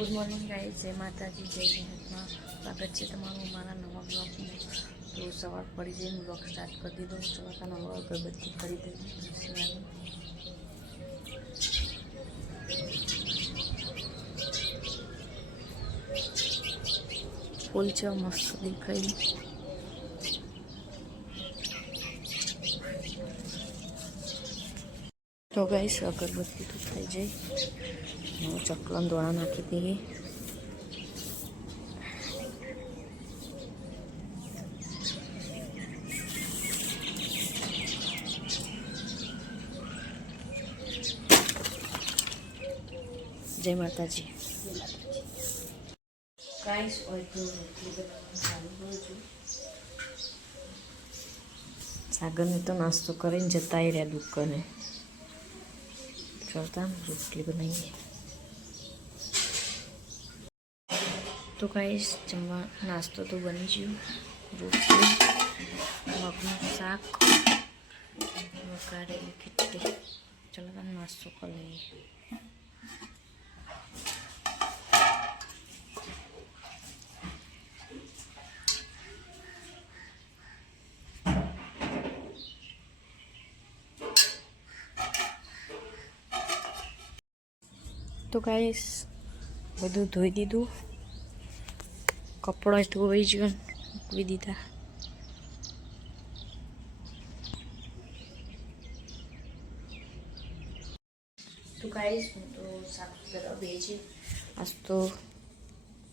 Good morning guys, જય માતાજી, જય જગન્નાથમાં સ્વાગત છે તમારું અમારા નવા બ્લોગમાં. તો સવાર પડી જઈને બ્લોગ સ્ટાર્ટ કરી દીધો. ચવાતા નવા અગરબત્તી કરી દઈએ શિવાની. ફૂલ છે મસ્ત દેખાય. તો ગાઈસ અગરબત્તી તો થઈ જાય. ચકલન દોણા નાખી દઈએ. જય માતાજી. ગાઈસ હોય તો રોટલી બનાવવાનું ચાલુ કરું છું. સાગરને તો નાસ્તો કરીને જતા રહ્યા દુકાને. ચલતા રોટલી બનાવીએ. તો ગાઈસ જમવા નાસ્તો તો બની ગયો. રોટલી, મગનું શાક, વઘારેલી ખીચડી. ચલો તમે નાસ્તો કરી લઈએ. તો ગાઈસ બધું ધોઈ દીધું. કપડાં ધોઈ જ મૂકી દીધા. તો ગાઈસ હું તો શાક કરવા બેસી. આજ તો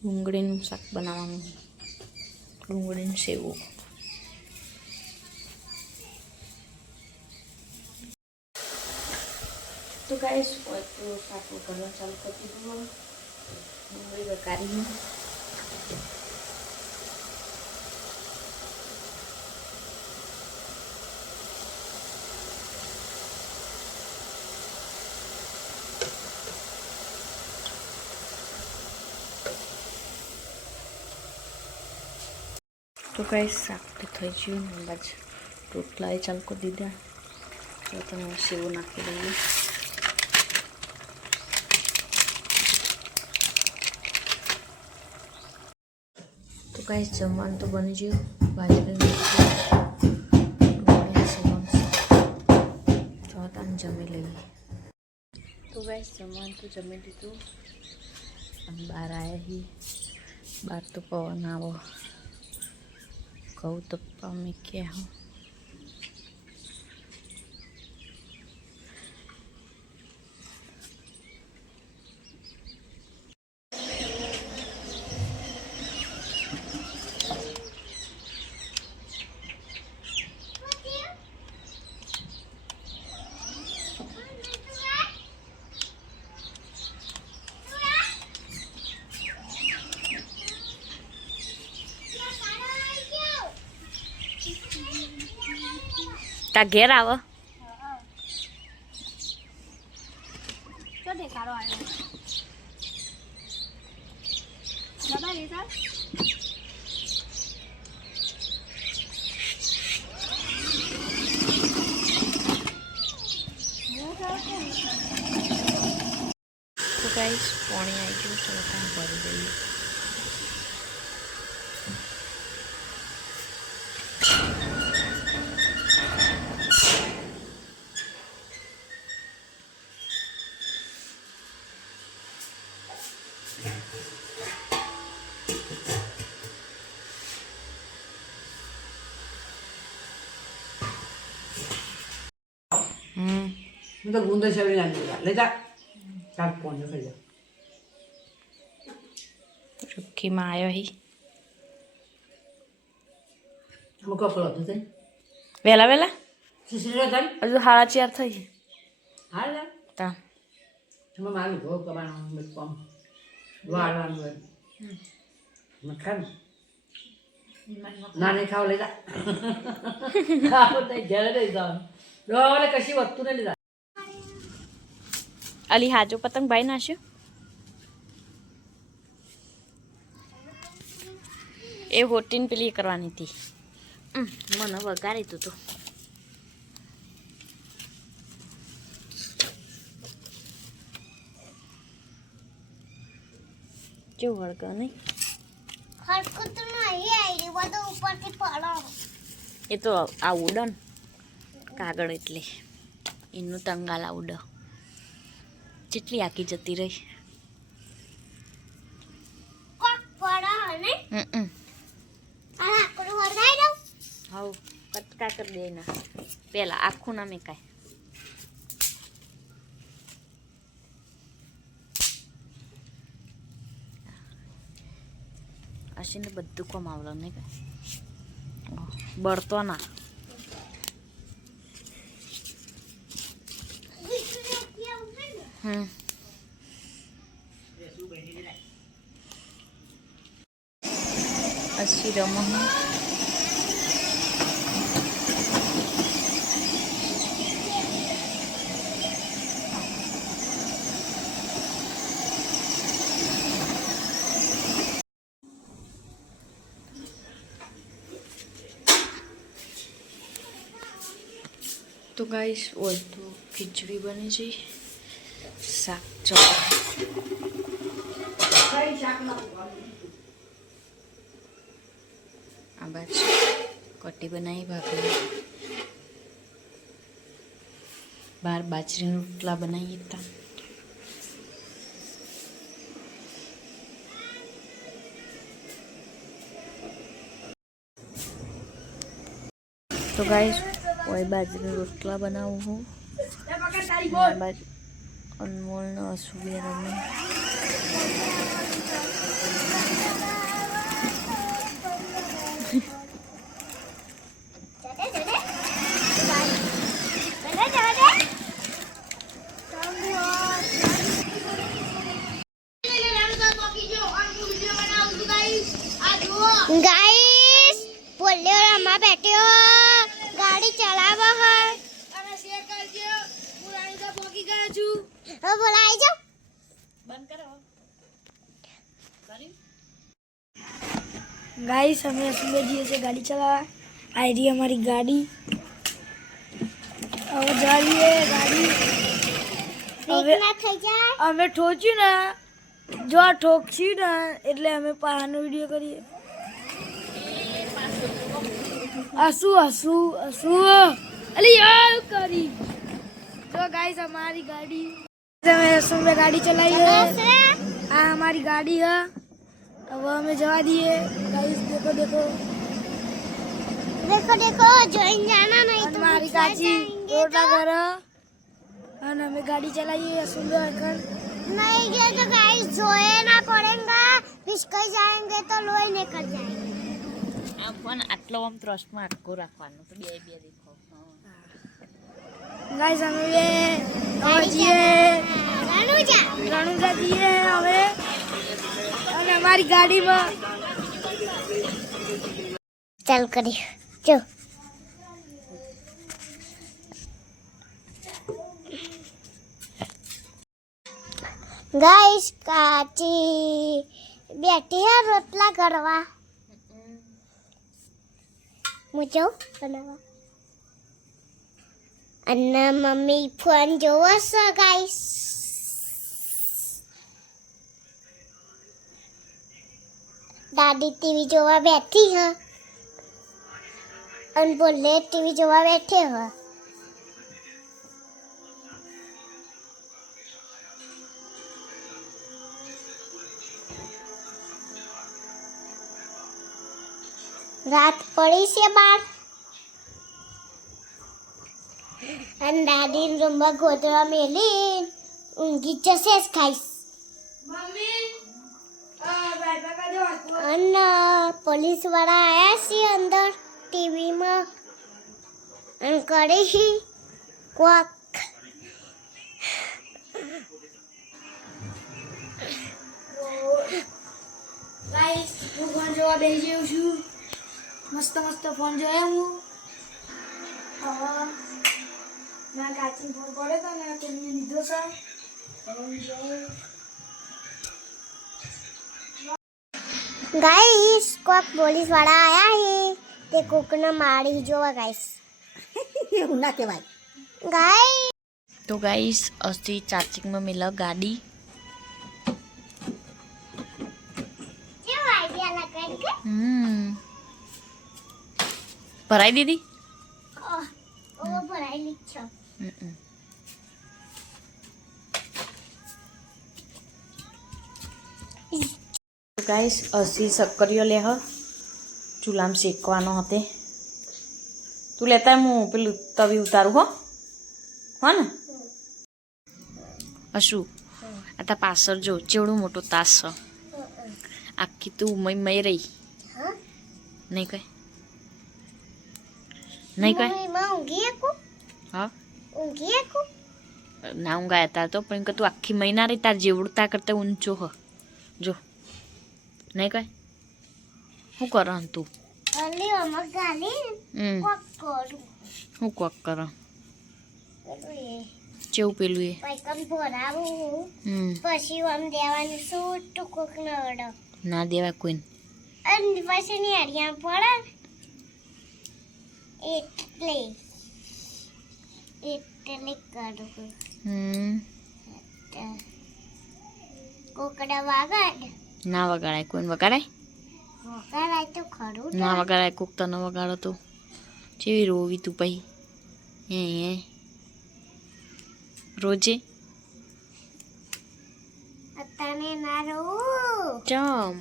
ડુંગળીનું શાક બનાવવાનું. ડુંગળીનું સેવું. તો ગાઈસ હોય તો શાક કરવા ચાલુ કરી દીધું. ડુંગળી વઘારીને તો ગાઈસ શાક તો થઈ ગયું. બાદ રોટલા ચાલુ કરી દીધા. તો તમે સેવું નાખી દઈએ. તો ગાઈસ જમવાનું તો બની ગયું. બાજરીની ચોથાને જમી લઈએ. તો ગાઈસ જમવાનું તો જમી લીધું. અને બહાર આવ્યા. બહાર તો પવન આવો. કહું તો પામી ક્યાં હું. તા ઘેર આવો. દેખાડો આવ્યો. તો ગાઈસ પાણી આવી ગયું. ચલો તમે ભરી દઈએ. तो बूंदा से भी ले जा चार पौने खाई जा रुक्की में आयो ही मुका पड़ा तो थे वेला वेला सिसरे कर अजू 4:30 થઈ हाल ला ता हम मालूम हो कबाना में कम वाला में मखन नाने खाओ ले जा खाओ तो जरा दे जाओ रोले कशी वस्तू ने ले जा અલી હાજો પતંગ ભાઈ નાખ્યો. એ હોટીન પેલી કરવાની હતી. મને વગાડી તું. કેવું હળગા નહીં? હરકત નહીં આવી બધું ઉપરથી પડો. એ તો આ ઉડન કાગળ એટલે એનું તંગાલા ઉડ જેટલી આખી જતી રહી. કોક પડો ને હમ આ આકડું વરગાઈ દઉં. હવ કટકા કરી દે ના પેલા આખું ના મેં કાંઈ. આશીને બધું કોમ આવડે નહીં કાંઈ બળતો ના. અસી રમો તો ગાઈસ ઓય તો ખીચડી બની છે, શાક આ બાજુ કટી બનાવી ભાખરી, બાર બાજરીના રોટલા બનાવીએ હતા. તો ગાઈસ ઓય બાજરીના રોટલા બનાવું હું. બાજુ અનમોલનો અસુબે રમે. गाइस बोले रमा बैठे हो गाड़ी चलावा है अरे शेयर कर दियो पुरानी का पोकी गया छु अब बोलाई जाओ બંધ કરો. गाइस हमें सुबह जी से गाड़ी चला आई रही हमारी गाड़ी और जा रही है गाड़ी. ब्रेक ना થઈ જાય અમે ઠોચ્યું ને જો આ ઠોકશું ને એટલે અમે પાહાનો વિડીયો કરીએ. હસુ હસુ હસુ અલી યાર કરી तो गाइस हमारी गाड़ी हमें सुबह गाड़ी चलाई है. हाँ हमारी गाड़ी है अब हमें जवा दिए. गाइस देखो देखो देखो देखो जोइन जाना नहीं तो हमारी काची रोटा घर और हमें गाड़ी चलाई है सुबह कर. नहीं गए तो गाइस जोए ना पड़ेगा फिसकाई जाएंगे तो लोई निकल जाएंगे. આ ફોન આટલો આમ ત્રસ્ટમાં આટકો રાખવાનો તો બે બે દેખો. गाइस हमें ये जिए रनुजा रणुजा दिए हमें और हमारी गाड़ी में चल करी जो गाइस काची बैठी है रोटला करवा मुझे बनावा अन्ना मम्मी फोन जोवा सा गाइस दादी टीवी जोवा बैठी है अनबोले टीवी जोवा बैठे हो. रात पड़ी से बार અને દાદી રૂમમાં ગોદડા મેલી ઊંઘી જશે જ ખાઈશ. અને પોલીસ વાળા આયા છે અંદર ટીવીમાં અને કરે છે કોક. गाइस હું ફોન જોવા બેસી ગયો છું. મસ્ત મસ્ત ફોન જોયા હું. હવે મેં કાચી ફોન પડ્યો હતો ને તો મેં લીધો છે. ગાઈસ કોક પોલીસ વાળા આયા છે તે કોકને મારી જોવા ગાઈસ. એવું ના કહેવાય ગાઈસ. તો ગાઈસ અસ્તી ચાર્જિંગમાં મેલા ગાડી ભરાઈ ગઈ ભરાઈ દીધી ઓ ભરાયેલી જ છે ગાઈસ અસી સક્કરીઓ લે હ ચૂલામ શેકવાનો હતે તું લેતા હું પેલું તવી ઉતારું હો ને અશુ આ તા પાછળ જો ચેવડું મોટો તાસ છે આખી તું મય રહી નહીં કઈ નહીં કઈ માં ઊંઘી એકું હા ઊંઘી એકું ના ઊંઘાયા તાર તો પણ કે તું આખી મહિના રહી તાર જેવડું તાર કરતા ઊંચો હ જો નહીં કઈ શું કર તું અલી અમાર ગાલી કોક કરું શું કોક કર પેલું એ ચેવું પેલું એ પૈકન ભરાવું પછી આમ દેવાનું છૂટું કોક ન અડો ના દેવાય કોઈને અને પછી ની હરિયા પડે એટલે કરું કોકડા વાગડ ના વગાડાય કોઈને વગાડાય વગાડાય તો ખરું ના વગાડાય કોક તને વગાડો તો જેવી રોવી તું પછી હે રોજે અત્યારે ના રહું ચમ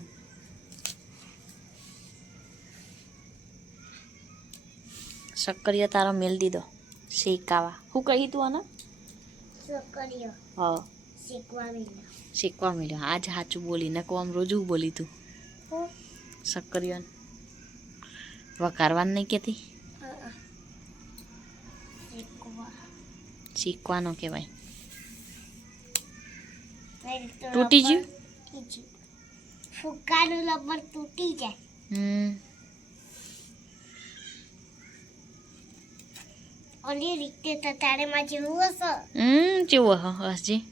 શક્કરિયા તારો મેલ દીધો શેકાવા શું કહી તું આને છોકરીઓ હા શીખવા મળ્યો શેકવા મળ્યો આજ સાચું બોલી ને કોમ રોજુ બોલી તું હું શક્કરિયાને વઘારવાનું નહીં કહેતી શીખવા શીખવાનો કહેવાય તો તૂટી ગયું? ફુક્કાનું રબર તૂટી જાય ઓલી રીતે તો તારે માં જેવું હશે કેવું હસજી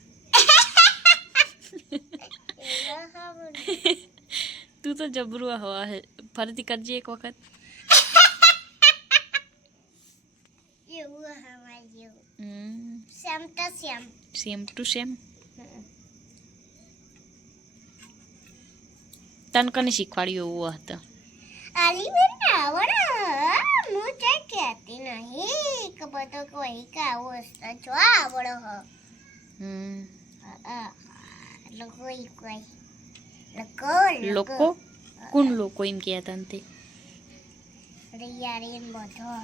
તું તો જબરું હવા ફરીથી કરજે એક વખત એવું હવા જેવું સેમ તો સેમ સેમ ટુ સેમ તને કને શીખવાડ્યું એવું હતું આલી બેન આવડે હું તે કહેતી નહીં કે બધો કોઈ કાવો હશે જો આવડો હ કોઈ લોકો કોણ લોકો એમ કહેતા ને તે રિયારી બધો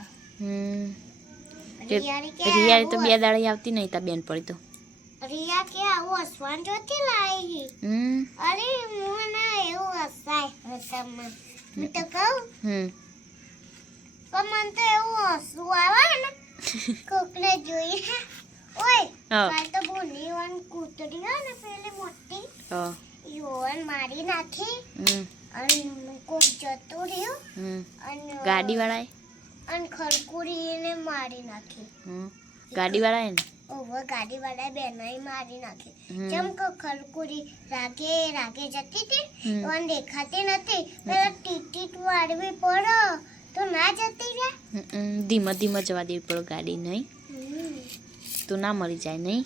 રિયારી તો બે દાડી આવતી નહીં તા બેન પડી તો રિયા કે આવું હસવાન જોતી લાવી અરે હું ના એવું હસાય હસમાં હું તો કહું પણ મને તો એવું હસવું આવે ને કોકને જોઈ ઓય કાલ તો બોલી વાન કૂતરી હે ને પેલી મોટી યોન મારી નાખી અને કોક જતો રહ્યો અને ગાડી વાળાએ અને ખરકુરીને મારી નાખી ગાડી વાળાએ ને ઓવર ગાડી વાળા બેનાઈ મારી નાખી જેમ કે ખરકુરી રાગે રાગે જતી હતી તો દેખાતી નથી પેલા ટીટીટ વાળવી પડો તો ના જતી રે ધીમે ધીમે જવા દેવી પડે ગાડી નહીં તું ના મળી જાય નહીં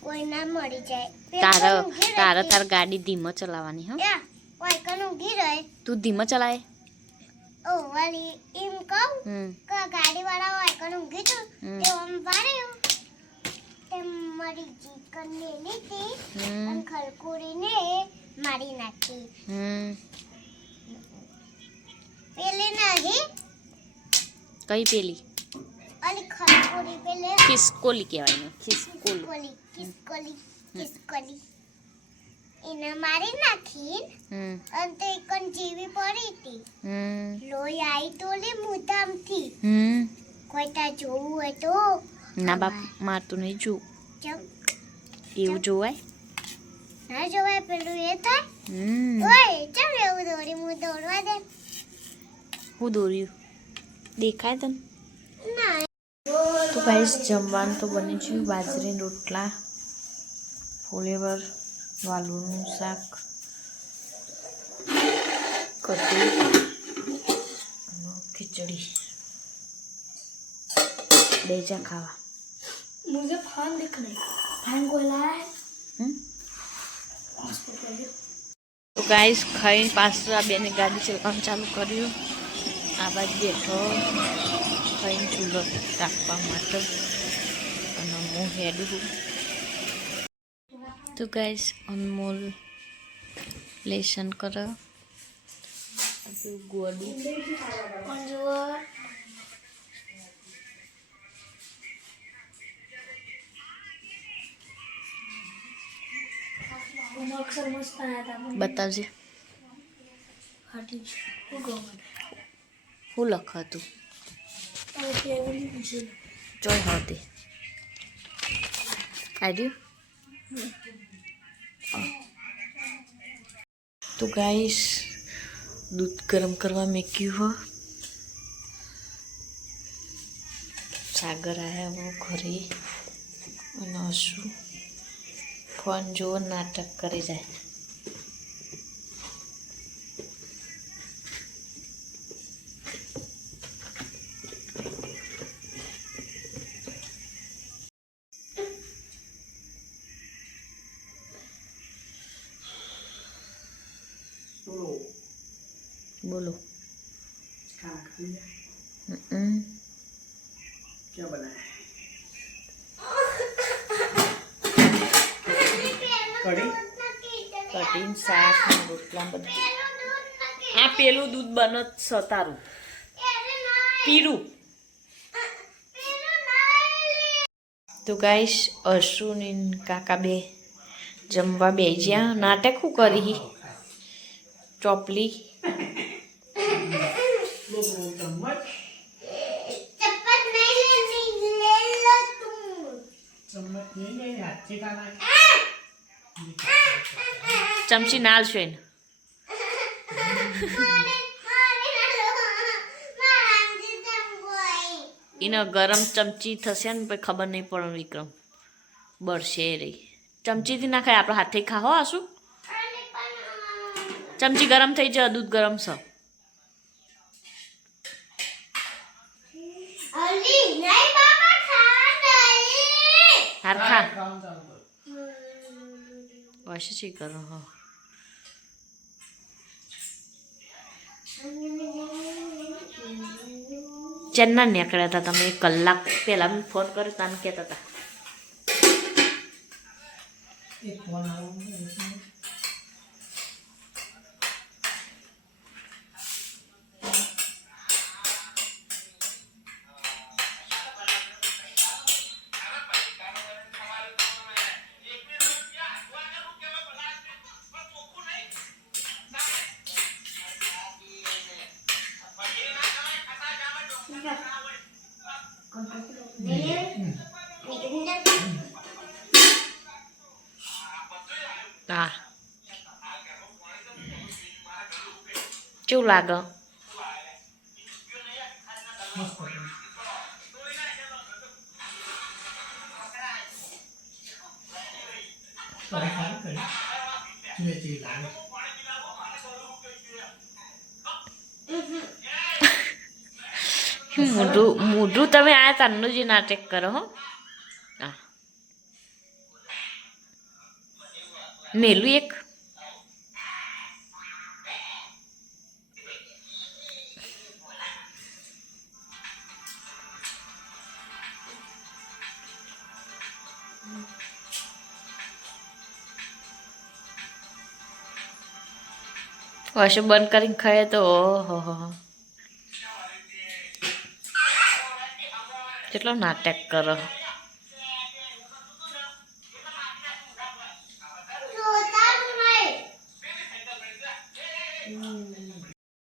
કોઈ ના મળી જાય તાર ગાડી ધીમે ચલાવવાની હો કોઈ કન ઊંઘી રહે તું ધીમે ચલાય ઓ વાલી એમ કહું કે ગાડી વાળા હોય કન ઊંઘી તો એ ઓમ વાળ્યું તે મારી જીકન ને લીધી અને ખરકુરીને મારી નાખી પેલી નહીં કઈ પેલી અલી ખરકુરી પેલે ખિસકોલી કહેવાય ને ખિસકોલી કિસકોલી એને મારી નાખી અને તે કન જીવી પડી હતી લોહી આવી તો લે મુદામથી કોઈ તા જોવું હોય તો ના બાપ મારતું નહીં જોવું ચમ એવું જોવાય ના જોવાય પેલું એ થાય ઓય ચમ એવું દોડી હું દોડવા દે હું દોર્યું દેખાય તને ના તો ગાઈસ જમવાનું તો બની ગયું બાજરીના રોટલા ફોલેવર વાલોનું શાક કઢી અને ખીચડી બેજા ખાવા मुझे फैन दिख नहीं फैन को लाया है તો ગાઈસ ખાઈને પાછું આ બેને ગાડી ચલાવવાનું ચાલુ કર્યું. આ બાજુ બેઠો ખાઈને ચૂલો રાખવા માટે અને હું હેડું. તો ગાઈસ અનમોલ લેસન કરો. ગોડી બતાવજે શું લખાતું ચોય હતી આવ્યું. તો ગાઈસ દૂધ ગરમ કરવા મૂક્યું હો. સાગર આવ્યા ઘરે અને શું ફોન જોવો નાટક કરી જાય. बोलो खाना खा लिया? क्या बनाया है? कढ़ी કટીન શાક રોટલા બધું. આ પેલું દૂધ બનો જ તારું પીરું. તો ગાઈસ અશ્રુની કાકા બે જમવા બે જ્યાં નાટક શું કરી ચોપલી ચમચી નાલ છે ને એને ગરમ ચમચી થશે ને પછી ખબર નહીં પડે વિક્રમ બળશે રહી. ચમચીથી ના ખાય આપણે હાથે ખાઓ આશું. ચમચી ગરમ થઈ જાય દૂધ ગરમ છે. હારખા વૈસે શી કરો હો. ચેન્ના નીકળ્યા હતા તમે 1 કલાક પહેલા મેં ફોન કર્યો તને કહેતા હતા. एक फोन आया હા કેવું લાગે? મોઢું તમે આ તારનું જે નાટક કરો હો. હા મેલું એક વોશરૂમ બંધ કરીને ખાય તો ઓહો કેટલો નાટક કરો.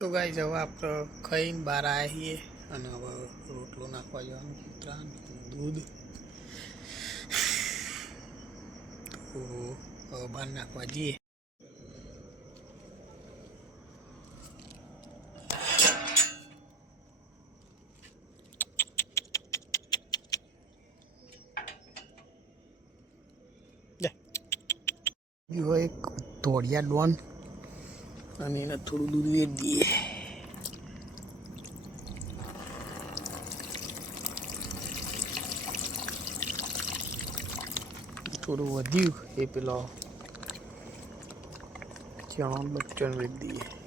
તો ગાઈસ હવે આપણે ખાઈને બહાર આવ્યા છીએ અને હવે રોટલો નાખવા જવાનું કૂતરાને દૂધ તો હવે બહાર નાખવા જઈએ. એક તોડિયા ડોન અને એને થોડું દૂધ વેચ દઈએ. થોડું વધ્યું એ પેલો अमिताभ बच्चन बेच दिए।